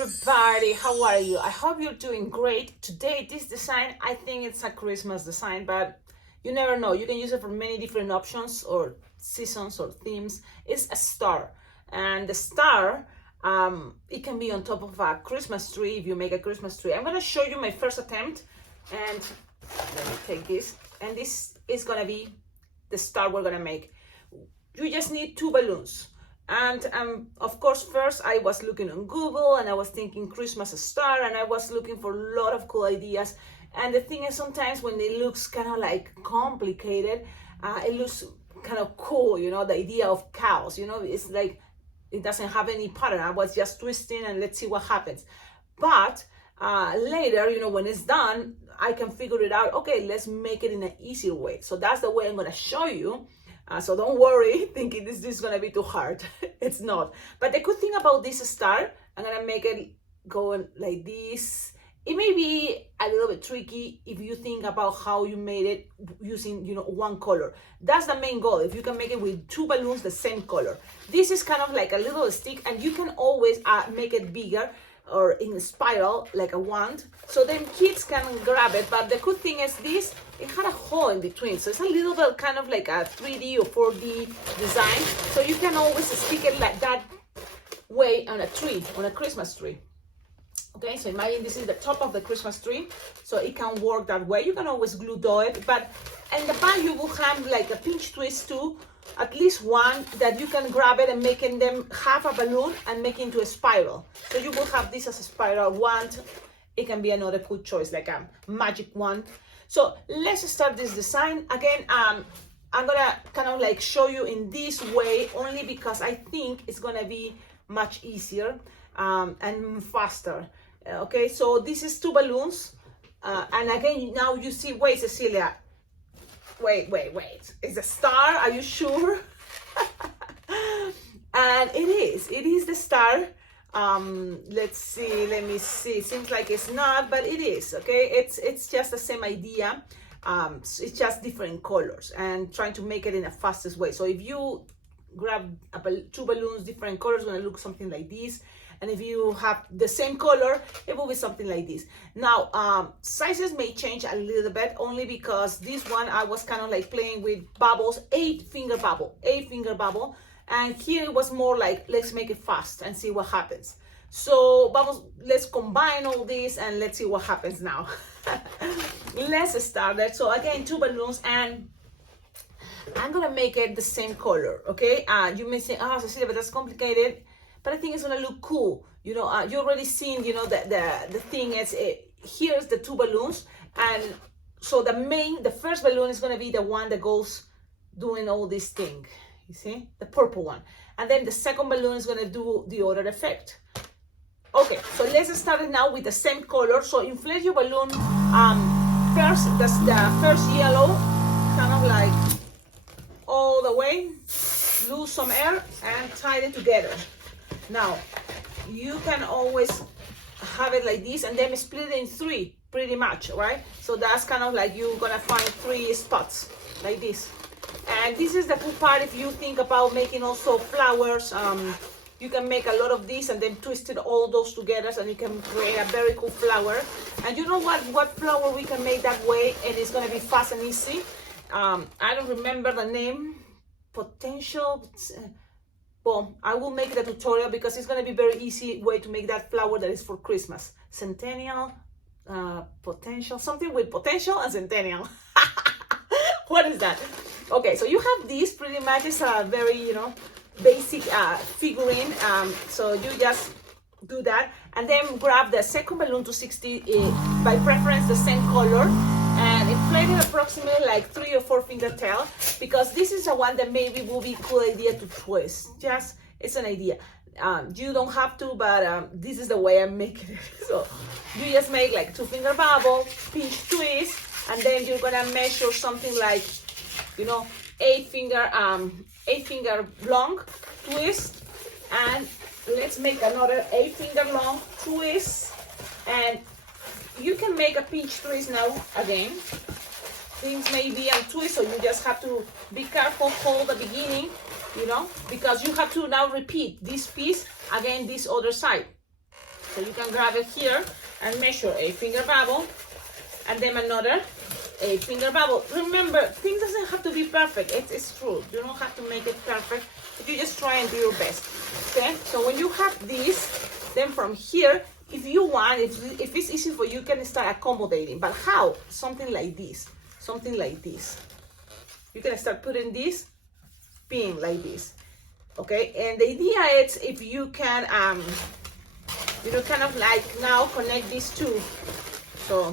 everybody, how are you? I hope you're doing great. Today this design, I think it's a Christmas design, but you never know. You can use it for many different options or seasons or themes. It's a star, and the star, it can be on top of a Christmas tree if you make a Christmas tree. I'm gonna show you my first attempt, and let me take this, and this is gonna be the star we're gonna make. You just need 2 balloons. And of course, first I was looking on Google and I was thinking Christmas star, and I was looking for a lot of cool ideas. And the thing is, sometimes when it looks kind of like complicated, it looks kind of cool, you know, the idea of chaos, you know, it's like it doesn't have any pattern. I was just twisting and let's see what happens. But later, you know, when it's done, I can figure it out. Okay, let's make it in an easier way. So that's the way I'm going to show you. So don't worry thinking this is going to be too hard. It's not. But the good thing about this star, I'm going to make it going like this. It may be a little bit tricky if you think about how you made it using, you know, one color. That's the main goal. If you can make it with 2 balloons the same color. This is kind of like a little stick, and you can always make it bigger or in a spiral like a wand, so then kids can grab it. But the good thing is this, it had a hole in between, so it's a little bit kind of like a 3D or 4D design, so you can always stick it like that way on a tree, on a Christmas tree. Okay, so imagine this is the top of the Christmas tree, so it can work that way. You can always glue it, but in the back you will have like a pinch twist too, at least one that you can grab it and making them half a balloon and make into a spiral. So you will have this as a spiral wand. It can be another cool choice, like a magic wand. So let's start this design. Again, I'm gonna kind of like show you in this way only because I think it's gonna be much easier and faster. Okay, so this is 2 balloons. And again, now you see, wait, Cecilia, wait, it's a star, are you sure? And it is the star. Let's see, let me see, seems like it's not, but it is. Okay, it's just the same idea. It's just different colors and trying to make it in the fastest way. So if you grab 2 balloons different colors, it's going to look something like this. And if you have the same color, it will be something like this. Now, sizes may change a little bit, only because this one I was kind of like playing with bubbles, 8-finger bubble. And here it was more like, let's make it fast and see what happens. So bubbles, let's combine all this and let's see what happens now. Let's start it. So again, 2 balloons, and I'm gonna make it the same color, okay? You may say, oh, Cecilia, but that's complicated. But I think it's gonna look cool. You know, you already seen, you know, the thing is, here's the 2 balloons. And so the first balloon is gonna be the one that goes doing all this thing. You see, the purple one. And then the second balloon is gonna do the other effect. Okay, so let's start it now with the same color. So inflate your balloon. First, the first yellow, kind of like all the way. Lose some air and tie it together. Now, you can always have it like this and then split it in 3, pretty much, right? So that's kind of like you're gonna find 3 spots like this. And this is the cool part. If you think about making also flowers, you can make a lot of these and then twist it all those together, and you can create a very cool flower. And you know what flower we can make that way, and it's gonna be fast and easy. I don't remember the name. Potential. Well, I will make the tutorial because it's going to be very easy way to make that flower that is for Christmas. Centennial, potential, something with potential and centennial. What is that? Okay, so you have this, pretty much. It's a very, you know, basic figurine. So you just do that and then grab the second balloon to 60, by preference the same color, and inflate it approximately like 3 or 4 finger tail, because this is the one that maybe will be a cool idea to twist. Just, it's an idea. You don't have to, but this is the way I'm making it. So you just make like 2-finger bubble, pinch twist, and then you're gonna measure something like, you know, 8-finger long twist, and let's make another 8-finger long twist. And you can make a pinch twist now again. Things may be a twist, so you just have to be careful, hold the beginning, you know, because you have to now repeat this piece again, this other side. So you can grab it here and measure a finger bubble and then another 8-finger bubble. Remember, things doesn't have to be perfect. It's true. You don't have to make it perfect, but you just try and do your best. Okay? So when you have this, then from here, if you want, if it's easy for you, you can start accommodating. But how? Something like this. Something like this. You can start putting this pin like this. Okay? And the idea is if you can, you know, kind of like now connect these two. So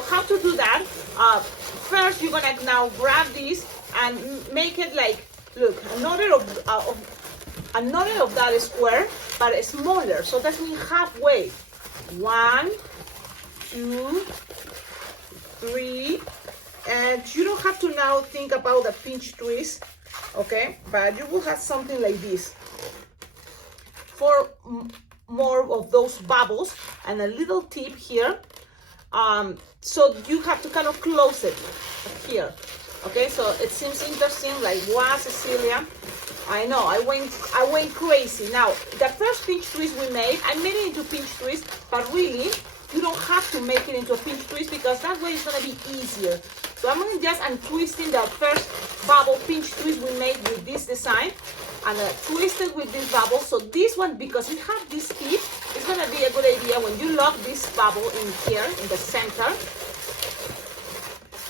how to do that? First, you're gonna now grab this and make it like, look, another of that square, but smaller. So that means halfway. 1, 2, 3, and you don't have to now think about the pinch twist, okay? But you will have something like this. 4 more of those bubbles and a little tip here. So you have to kind of close it here. Okay, so it seems interesting, like, wow, Cecilia, I know, I went crazy. Now, the first pinch twist we made, I made it into pinch twist, but really, you don't have to make it into a pinch twist because that way it's gonna be easier. So I'm just untwisting the first bubble pinch twist we made with this design, and twist it with this bubble. So this one, because we have this tip, it's gonna be a good idea when you lock this bubble in here, in the center.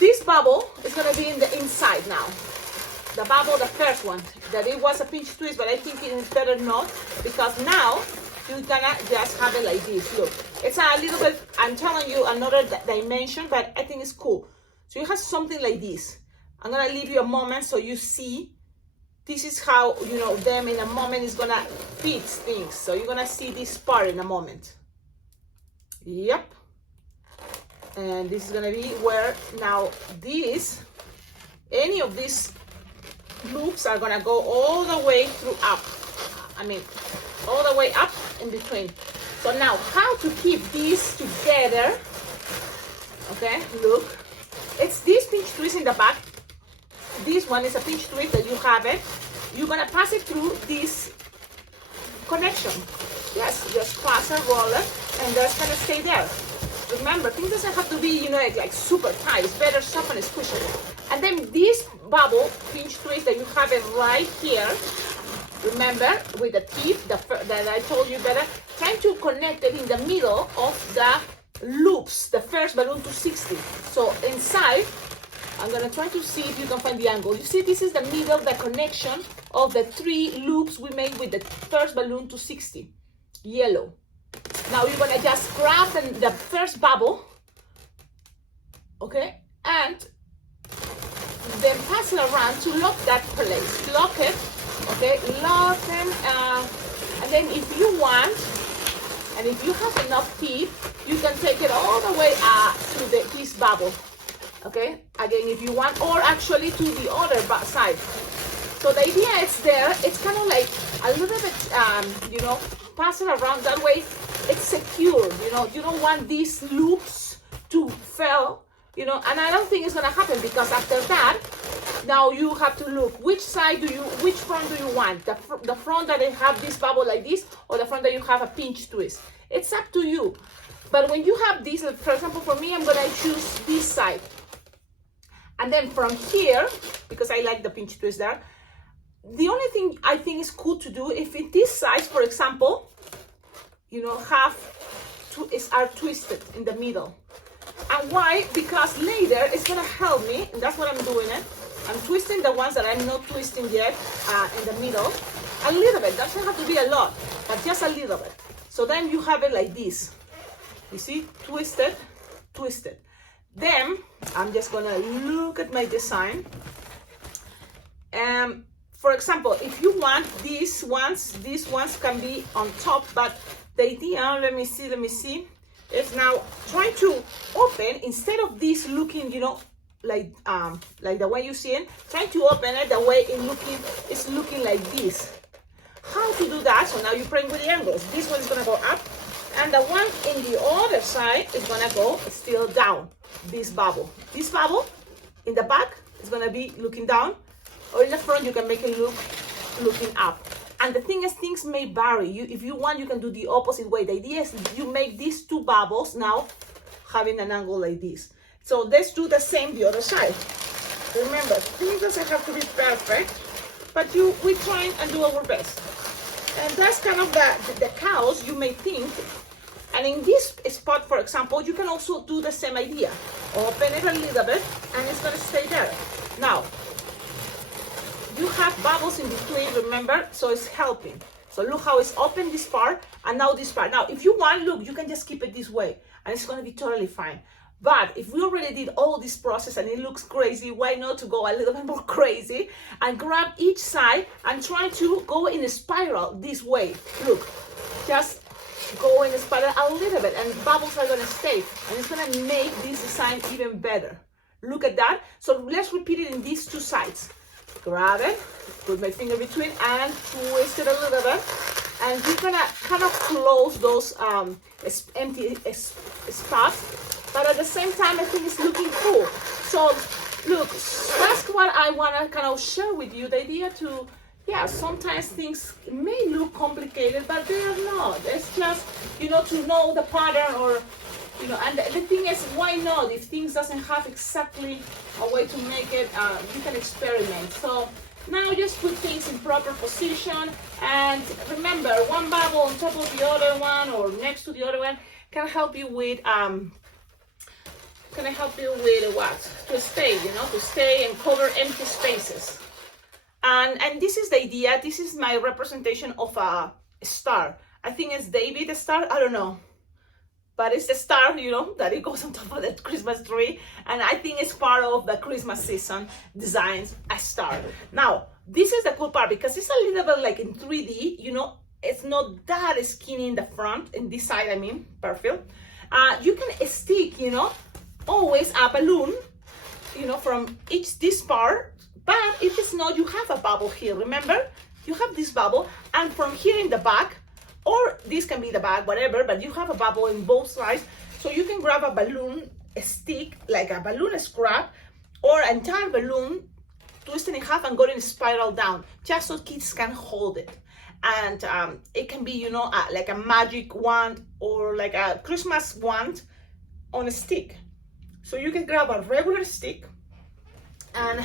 This bubble is gonna be in the inside now. The bubble, the first one, that it was a pinch twist, but I think it is better not, because now you're gonna just have it like this. Look, it's a little bit, I'm telling you, another dimension, but I think it's cool. So you have something like this. I'm gonna leave you a moment so you see. This is how, you know, them in a moment is gonna fit things. So you're gonna see this part in a moment. Yep. And this is gonna be where now any of these loops are gonna go all the way through up. I mean, all the way up in between. So now, how to keep these together? Okay, look. It's this pinch twist in the back. This one is a pinch twist that you have it. You're gonna pass it through this connection. Yes, just pass and roll it, and that's gonna stay there. Remember, things doesn't have to be, you know, like super tight. It's better soft and squishy. And then this bubble pinch twist that you have it right here. Remember, with the tip that I told you better, trying to connect it in the middle of the loops, the first balloon to 60. So inside, I'm gonna try to see if you can find the angle. You see, this is the middle, the connection of the 3 loops we made with the first balloon to 60, yellow. Now you're gonna just grab the first bubble, okay, and then pass it around to lock that place. Lock it, okay, lock them, and then if you want, and if you have enough teeth, you can take it all the way to this bubble. Okay, again, if you want, or actually to the other side. So the idea is there, it's kind of like a little bit, you know, pass it around that way, it's secure, you know, you don't want these loops to fail, you know, and I don't think it's gonna happen because after that, now you have to look, which front do you want? The front that they have this bubble like this, or the front that you have a pinch twist? It's up to you. But when you have this, for example, for me, I'm gonna choose this side. And then from here, because I like the pinch twist there, the only thing I think is cool to do, if in this size, for example, you know, are twisted in the middle. And why? Because later it's gonna help me, and that's what I'm doing it. I'm twisting the ones that I'm not twisting yet in the middle. A little bit, doesn't have to be a lot, but just a little bit. So then you have it like this. You see, twisted, twisted. Then I'm just gonna look at my design. For example, if you want these ones can be on top, but the idea, let me see, is now trying to open, instead of this looking, you know, like the way you see it, trying to open it the way it's looking like this. How to do that? So now you're playing with the angles. This one is gonna go up, and the one in the other side is gonna go still down. This bubble in the back is gonna be looking down, or in the front you can make it looking up. And the thing is, things may vary. If you want, you can do the opposite way. The idea is you make these two bubbles now having an angle like this. So let's do the same the other side. Remember, things doesn't have to be perfect, but we try and do our best. And that's kind of the chaos you may think. And in this spot, for example, you can also do the same idea. Open it a little bit, and it's gonna stay there. Now, you have bubbles in between, remember? So it's helping. So look how it's open this part, and now this part. Now, if you want, look, you can just keep it this way, and it's gonna be totally fine. But if we already did all this process and it looks crazy, why not to go a little bit more crazy and grab each side and try to go in a spiral this way. Look, just go in a spiral a little bit, and bubbles are gonna stay, and it's gonna make this design even better. Look at that. So let's repeat it in these two sides. Grab it, put my finger between, and twist it a little bit, and you're gonna kind of close those empty spots. But at the same time, I think it's looking cool. So look, that's what I want to kind of share with you. The idea to, yeah, sometimes things may look complicated, but they're not. It's just, you know, to know the pattern, or, you know, and the thing is, why not? If things doesn't have exactly a way to make it, you can experiment. So now just put things in proper position, and remember, one bubble on top of the other one or next to the other one can help you with what? To stay, you know, to stay and cover empty spaces. And this is the idea. This is my representation of a star. I think it's David the star. I don't know. But it's the star, you know, that it goes on top of the Christmas tree. And I think it's part of the Christmas season designs, a star. Now, this is the cool part, because it's a little bit like in 3D, you know, it's not that skinny in the front, in this side, I mean, perfect. You can stick, you know, always a balloon, you know, from this part. But if it's not, you have a bubble here. Remember, you have this bubble, and from here in the back, or this can be the back, whatever, but you have a bubble in both sides. So you can grab a balloon, a stick, like a balloon scrap, or an entire balloon, twist it in half and go in a spiral down, just so kids can hold it. And it can be, you know, like a magic wand, or like a Christmas wand on a stick. So you can grab a regular stick, and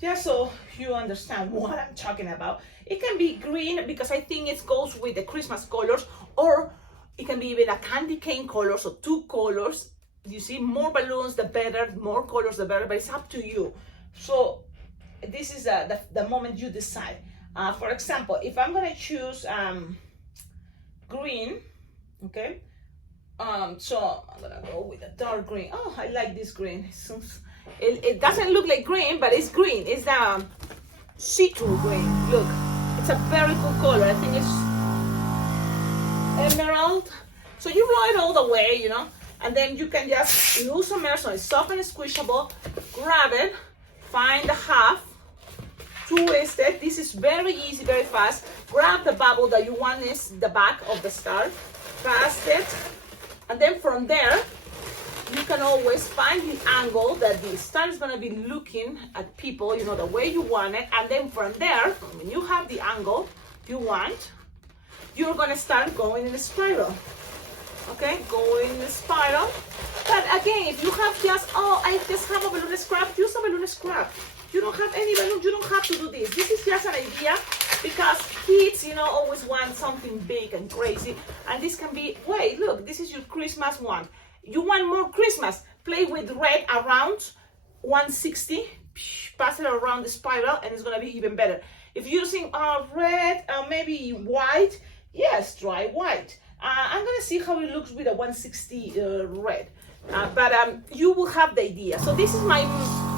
just so you understand what I'm talking about, it can be green, because I think it goes with the Christmas colors, or it can be even a candy cane color, so 2 colors. You see, more balloons the better, more colors the better, but it's up to you. So this is the moment you decide. For example, if I'm gonna choose green, okay, so I'm gonna go with a dark green. Oh, I like this green. It doesn't look like green, but it's green. It's the see-through green. Look, it's a very cool color. I think it's emerald. So you roll it all the way, you know, and then you can just lose some air, so it's soft and squishable. Grab it, find the half, twist it. This is very easy, very fast. Grab the bubble that you want is the back of the star, cast it, and then from there, you can always find the angle that the star is going to be looking at people, you know, the way you want it. And then from there, when you have the angle you want, you're going to start going in a spiral. Okay, going in a spiral. But again, if you have just, oh, I just have a balloon scrap, use a balloon scrap. You don't have any balloon, you don't have to do this. This is just an idea, because kids, you know, always want something big and crazy. And this can be, wait, look, this is your Christmas one. You want more Christmas, play with red around 160, pass it around the spiral, and it's gonna be even better. If you're using red, maybe white, yes, try white. I'm gonna see how it looks with a 160 red, but you will have the idea. So this is my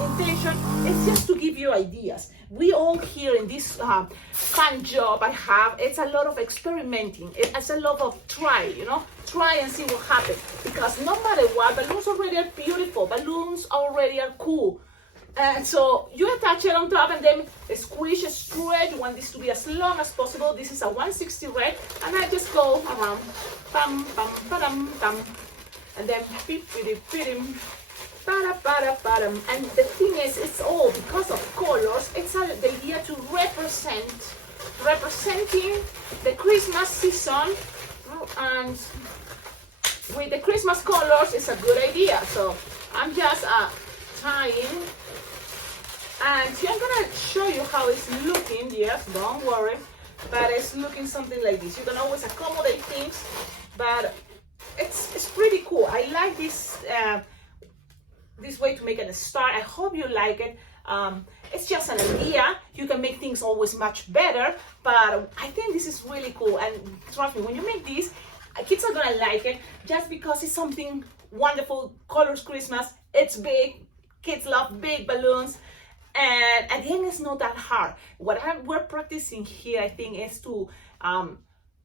intention, it's just to give you ideas. We all here in this fun job I have, it's a lot of experimenting, it's a lot of try, you know, try and see what happens. Because no matter what, balloons already are beautiful, balloons already are cool. And so you attach it on top and then squish, stretch. You want this to be as long as possible. This is a 160 red, and I just go around, bam, bam, ba-dum, bam, and then beep-beep-beep-beep. And the thing is, it's all because of colors. It's the idea to represent representing the Christmas season, and with the Christmas colors, it's a good idea. So I'm just tying, and I'm gonna show you how it's looking. Yes, don't worry, but it's looking something like this. You can always accommodate things, but it's pretty cool. I like this this way to make it a start. I hope you like it. It's just an idea. You can make things always much better, but I think this is really cool. And trust me, when you make this, kids are gonna like it just because it's something wonderful. Colors Christmas, it's big. Kids love big balloons, and at the end, it's not that hard. What we're practicing here, I think, is to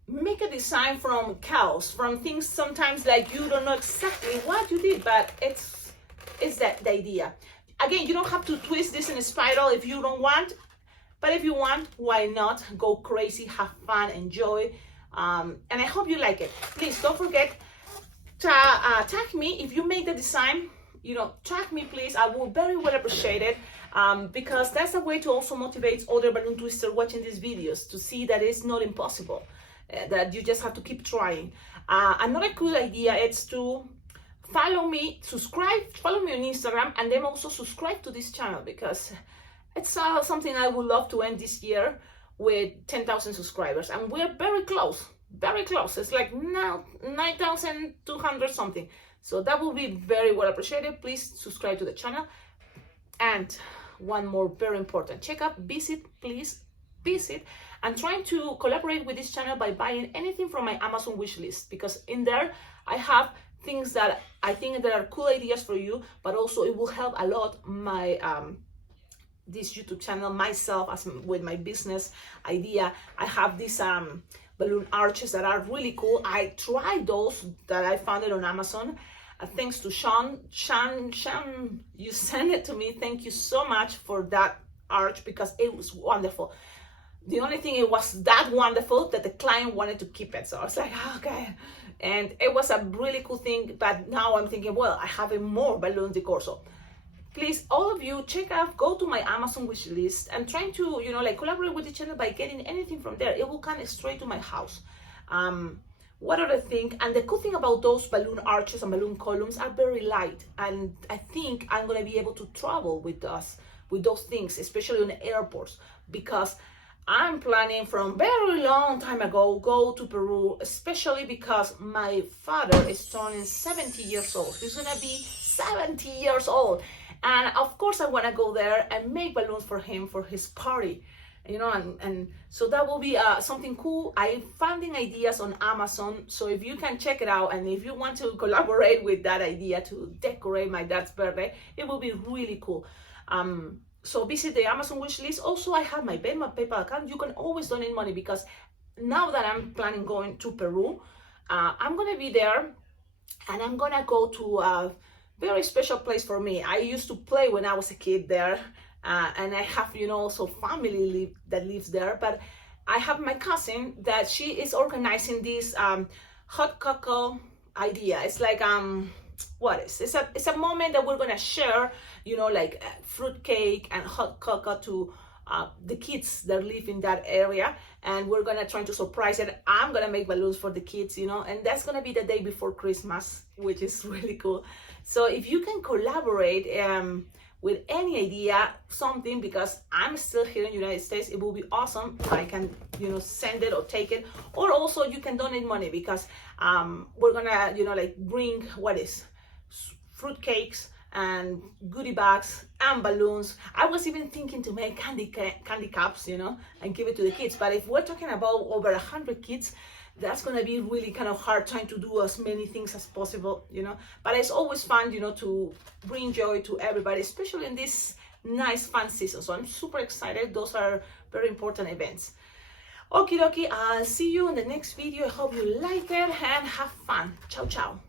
make a design from chaos, from things sometimes like you don't know exactly what you did, but it's that the idea. Again, you don't have to twist this in a spiral if you don't want, but if you want, why not? Go crazy, have fun, enjoy, and I hope you like it. Please don't forget to tag me if you make the design. You know, tag me, please. I will very well appreciate it, because that's a way to also motivate other balloon twisters watching these videos to see that it's not impossible, that you just have to keep trying. Another cool idea is to follow me, follow me on Instagram, and then also subscribe to this channel, because it's something I would love to end this year with 10,000 subscribers, and we're very close. It's like now 9,200 something. So that will be very well appreciated. Please subscribe to the channel. And one more very important, please visit. I'm trying to collaborate with this channel by buying anything from my Amazon wish list, because in there I have things that I think that are cool ideas for you, but also it will help a lot my this YouTube channel, myself, as with my business idea. I have these balloon arches that are really cool. I tried those that I found it on Amazon. Thanks to Sean, you sent it to me. Thank you so much for that arch, because it was wonderful. The only thing, it was that wonderful that the client wanted to keep it. So I was like, okay. And it was a really cool thing. But now I'm thinking, well, I have a more balloon decor. So please, all of you, go to my Amazon wish list. I'm trying to, like collaborate with the channel by getting anything from there. It will come straight to my house. What other thing? And the cool thing about those balloon arches and balloon columns are very light. And I think I'm going to be able to travel with those things, especially in the airports, because I'm planning from very long time ago go to Peru, especially because my father is turning 70 years old. He's going to be 70 years old. And of course I want to go there and make balloons for him for his party. And so that will be something cool. I'm finding ideas on Amazon, so if you can check it out, and if you want to collaborate with that idea to decorate my dad's birthday, it will be really cool. So visit the Amazon wish list. Also, I have my Venmo PayPal account. You can always donate money, because now that I'm planning going to Peru, I'm gonna be there, and I'm gonna go to a very special place for me. I used to play when I was a kid there. And I have, also family that lives there, but I have my cousin that she is organizing this hot cocoa idea. It's like it's a moment that we're gonna share, like fruit cake and hot cocoa to the kids that live in that area, and we're gonna try to surprise it. I'm gonna make balloons for the kids, and that's gonna be the day before Christmas, which is really cool. So if you can collaborate with any idea, something, because I'm still here in the United States, it will be awesome. I can, send it or take it, or also you can donate money, because we're gonna, like bring fruit cakes and goodie bags and balloons. I was even thinking to make candy cups, and give it to the kids. But if we're talking about over 100 kids, that's going to be really kind of hard trying to do as many things as possible, but it's always fun, to bring joy to everybody, especially in this nice fun season. So I'm super excited. Those are very important events. Okie dokie, I'll see you in the next video. I hope you like it and have fun. Ciao, ciao.